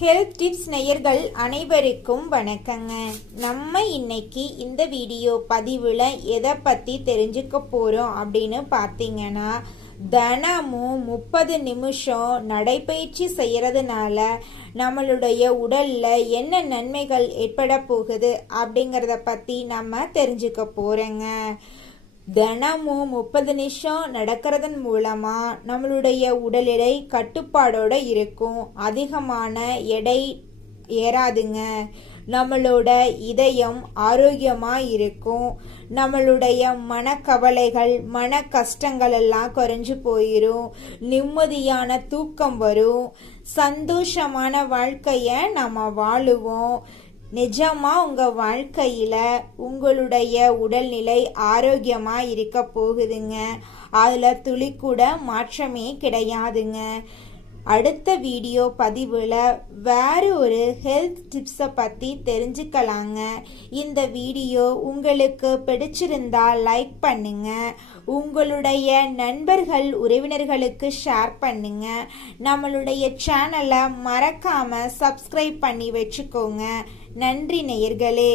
Health tips நேயர்கள் அனைவருக்கும் வணக்கங்க. நம்ம இன்னைக்கு இந்த வீடியோ பதிவில் எதை பற்றி தெரிஞ்சுக்க போகிறோம் அப்படின்னு பார்த்தீங்கன்னா, தினமும் 30 நிமிஷம் நடைப்பயிற்சி செய்கிறதுனால நம்மளுடைய உடலில் என்ன நன்மைகள் ஏற்பட போகுது அப்படிங்கிறத பற்றி நம்ம தெரிஞ்சுக்க போகிறோங்க. தினமும் 30 நிமிஷம் நடக்கிறதன் மூலமா நம்மளுடைய உடல் எடை கட்டுப்பாடோட இருக்கும். அதிகமான எடை ஏறாதுங்க. நம்மளோட இதயம் ஆரோக்கியமா இருக்கும். நம்மளுடைய மனக்கவலைகள் மன கஷ்டங்கள் எல்லாம் குறைஞ்சு போயிடும். நிம்மதியான தூக்கம் வரும். சந்தோஷமான வாழ்க்கைய நம்ம வாழுவோம். நிஜமா உங்க வாழ்க்கையில உங்களுடைய உடல்நிலை ஆரோக்கியமா இருக்க போகுதுங்க. அதுல துளி கூட மாற்றமே கிடையாதுங்க. அடுத்த வீடியோ பதிவில் வேறு ஒரு ஹெல்த் டிப்ஸை பற்றி தெரிஞ்சுக்கலாங்க. இந்த வீடியோ உங்களுக்கு பிடிச்சிருந்தா லைக் பண்ணுங்க. உங்களுடைய நண்பர்கள் உறவினர்களுக்கு ஷேர் பண்ணுங்க. நம்மளுடைய சேனலை மறக்காம சப்ஸ்கிரைப் பண்ணி வச்சுக்கோங்க. நன்றி நேயர்களே.